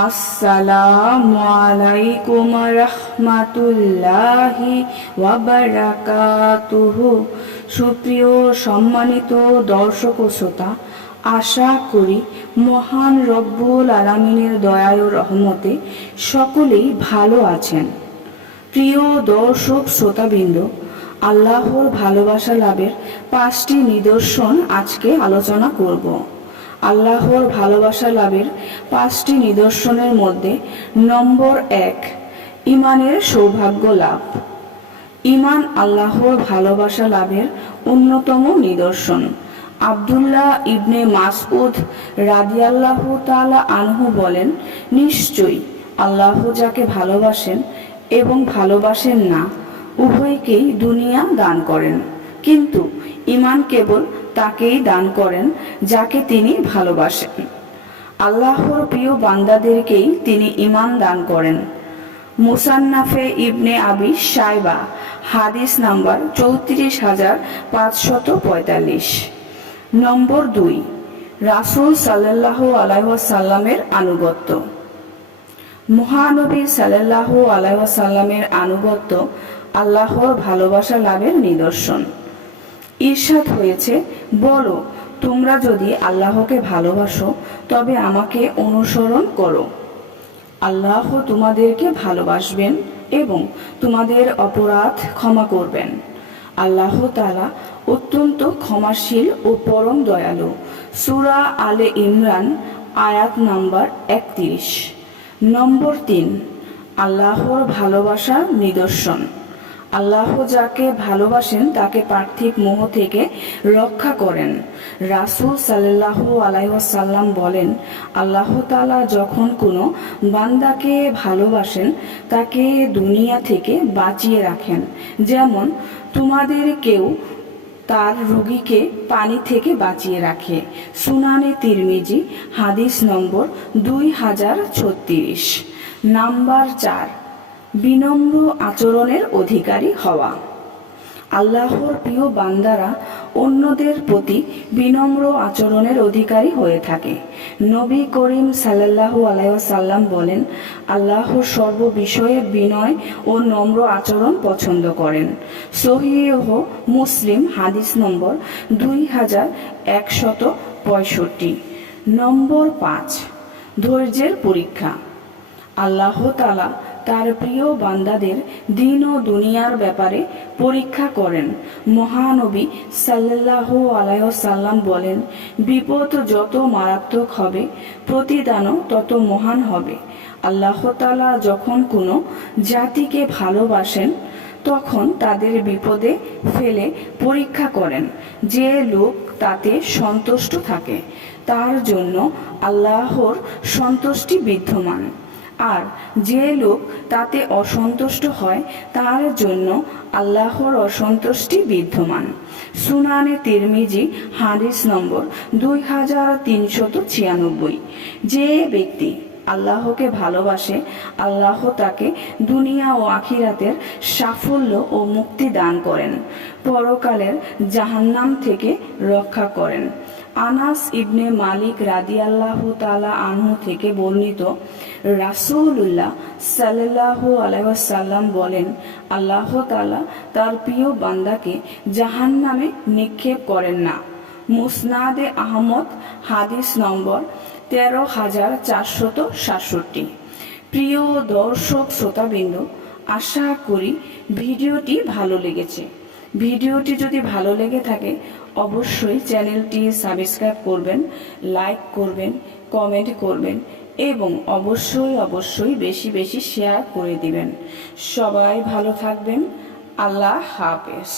আসসালামু আলাইকুম রাহমাতুল্লাহি ওয়া বারাকাতুহু। সুপ্রিয় সম্মানিত দর্শক ও শ্রোতা, আশা করি মহান রব্বুল আলামিনের দয়ায় ও রহমতে সকলেই ভালো আছেন। প্রিয় দর্শক শ্রোতাবৃন্দ, আল্লাহর ভালোবাসা লাভের 5টি নিদর্শন আজকে আলোচনা করব। আল্লাহর ভালোবাসা লাভের 5টি নিদর্শনের মধ্যে নম্বর 1, ঈমানের সৌভাগ্য লাভ। ঈমান আল্লাহর ভালোবাসা লাভের অন্যতম নিদর্শন। আব্দুল্লাহ ইবনে মাসউদ রাদিয়াল্লাহু তাআলা আনহু বলেন, নিশ্চয়ই আল্লাহ যাকে ভালোবাসেন এবং ভালোবাসেন না উভয়কেই দুনিয়া দান করেন, কিন্তু ঈমান কেবল তাকেই দান করেন যাকে তিনি ভালোবাসেন। আল্লাহর প্রিয় বান্দাদেরকেই তিনি ঈমান দান করেন। মুসান্নাফে ইবনে আবি শাইবা হাদিস নাম্বার 34545। নম্বর 2, রাসূল সাল্লাল্লাহু আলাইহি ওয়াসাল্লামের আনুগত্য। মহানবী সাল্লাল্লাহু আলাইহি ওয়াসাল্লামের আনুগত্য আল্লাহর ভালোবাসা লাভের নিদর্শন। ইরশাদ হয়েছে, বলো, তোমরা যদি আল্লাহকে ভালোবাসো তবে আমাকে অনুসরণ করো। আল্লাহ তোমাদেরকে ভালোবাসবেন এবং তোমাদের অপরাধ ক্ষমা করবেন। আল্লাহ তাআলা অত্যন্ত ক্ষমাশীল ও পরম দয়ালু। সূরা আলে ইমরান আয়াত নাম্বার 31। নম্বর 3, আল্লাহর ভালোবাসার নিদর্শন। আল্লাহ যাকে ভালোবাসেন তাকে পার্থিব মোহ থেকে রক্ষা করেন। রাসূল সাল্লাল্লাহু আলাইহি ওয়াসাল্লাম বলেন, আল্লাহ তাআলা যখন কোনো বান্দাকে ভালোবাসেন তাকে দুনিয়া থেকে বাঁচিয়ে রাখেন, যেমন তোমাদের কেউ তার রোগীকে পানি থেকে বাঁচিয়ে রাখে। সুনানে তিরমিজি হাদিস নম্বর 2036। নাম্বার 4, বিনম্র আচরণের অধিকারী হওয়া। আল্লাহর প্রিয় বান্দারা অন্যদের প্রতি বিনম্র আচরণের অধিকারী হয়ে থাকে। নবী করিম সাল্লাল্লাহু আলাইহি ওয়াসাল্লাম বলেন, আল্লাহ সর্ববিষয়ে বিনয় ও নম্র আচরণ পছন্দ করেন। সহিহ মুসলিম হাদিস নম্বর 2165। নম্বর 5, ধৈর্যের পরীক্ষা। আল্লাহ তাআলা তার প্রিয় বান্দাদের দিন ও দুনিয়ার ব্যাপারে পরীক্ষা করেন। মহানবী সাল্লাল্লাহু আলাইহি ওয়াসাল্লাম বলেন, বিপদ যত মারাত্মক হবে প্রতিদানও তত মহান হবে। আল্লাহ তাআলা যখন কোনো জাতিকে ভালোবাসেন তখন তাদের বিপদে ফেলে পরীক্ষা করেন। যে লোক তাতে সন্তুষ্ট থাকে তার জন্য আল্লাহর সন্তুষ্টি বিদ্যমান, আর যে লোক তাতে অসন্তুষ্ট হয় তার জন্য আল্লাহর অসন্তুষ্টি বিদ্যমান। সুনানে তিরমিজি হাদিস নম্বর 2396। যে ব্যক্তি আল্লাহকে ভালোবাসে আল্লাহ তাকে দুনিয়া ও আখিরাতের সাফল্য ও মুক্তি দান করেন, পরকালের জাহান্নাম থেকে রক্ষা করেন। আনাস ইবনে মালিক রাদিয়াল্লাহু তাআলা আনহু থেকে বর্ণিত, রাসূলুল্লাহ সাল্লাল্লাহু আলাইহি ওয়াসাল্লাম বলেন, আল্লাহ তাআলা তার প্রিয় বান্দাকে জাহান্নামে নিক্ষেপ করেন না। মুসনাদে আহমদ হাদিস নম্বর 13467। প্রিয় দর্শক শ্রোতাবৃন্দ, আশা করি ভিডিওটি ভালো লেগেছে। ভিডিওটি যদি ভালো লেগে থাকে অবশ্যই চ্যানেলটি সাবস্ক্রাইব করবেন, লাইক করবেন, কমেন্ট করবেন এবং অবশ্যই বেশি বেশি শেয়ার করে দিবেন। সবাই ভালো থাকবেন। আল্লাহ হাফেজ।